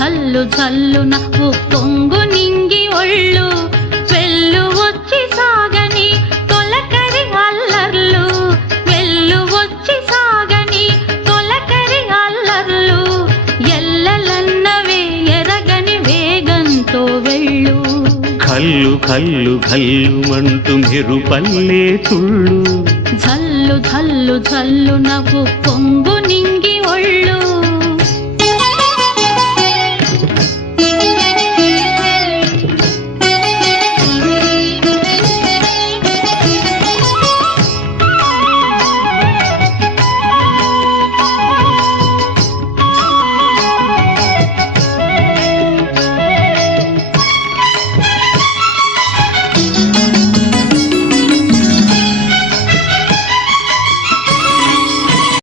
ఝల్లు ఝల్లున ఉప్పొంగు నింగి ఒళ్ళు వెళ్ళు వచ్చి సాగని తొలకరి అల్లర్లు వెళ్ళు వచ్చి సాగని తొలకరి అల్లర్లు ఎల్లలన్నవే ఎరగని వేగంతో వెళ్ళు కల్లు కల్లు కల్లుమంటూ మెరుపల్లే తుళ్ళు ఝల్లు ఝల్లు ఝల్లున ఉప్పొంగు నింగి ఒళ్ళు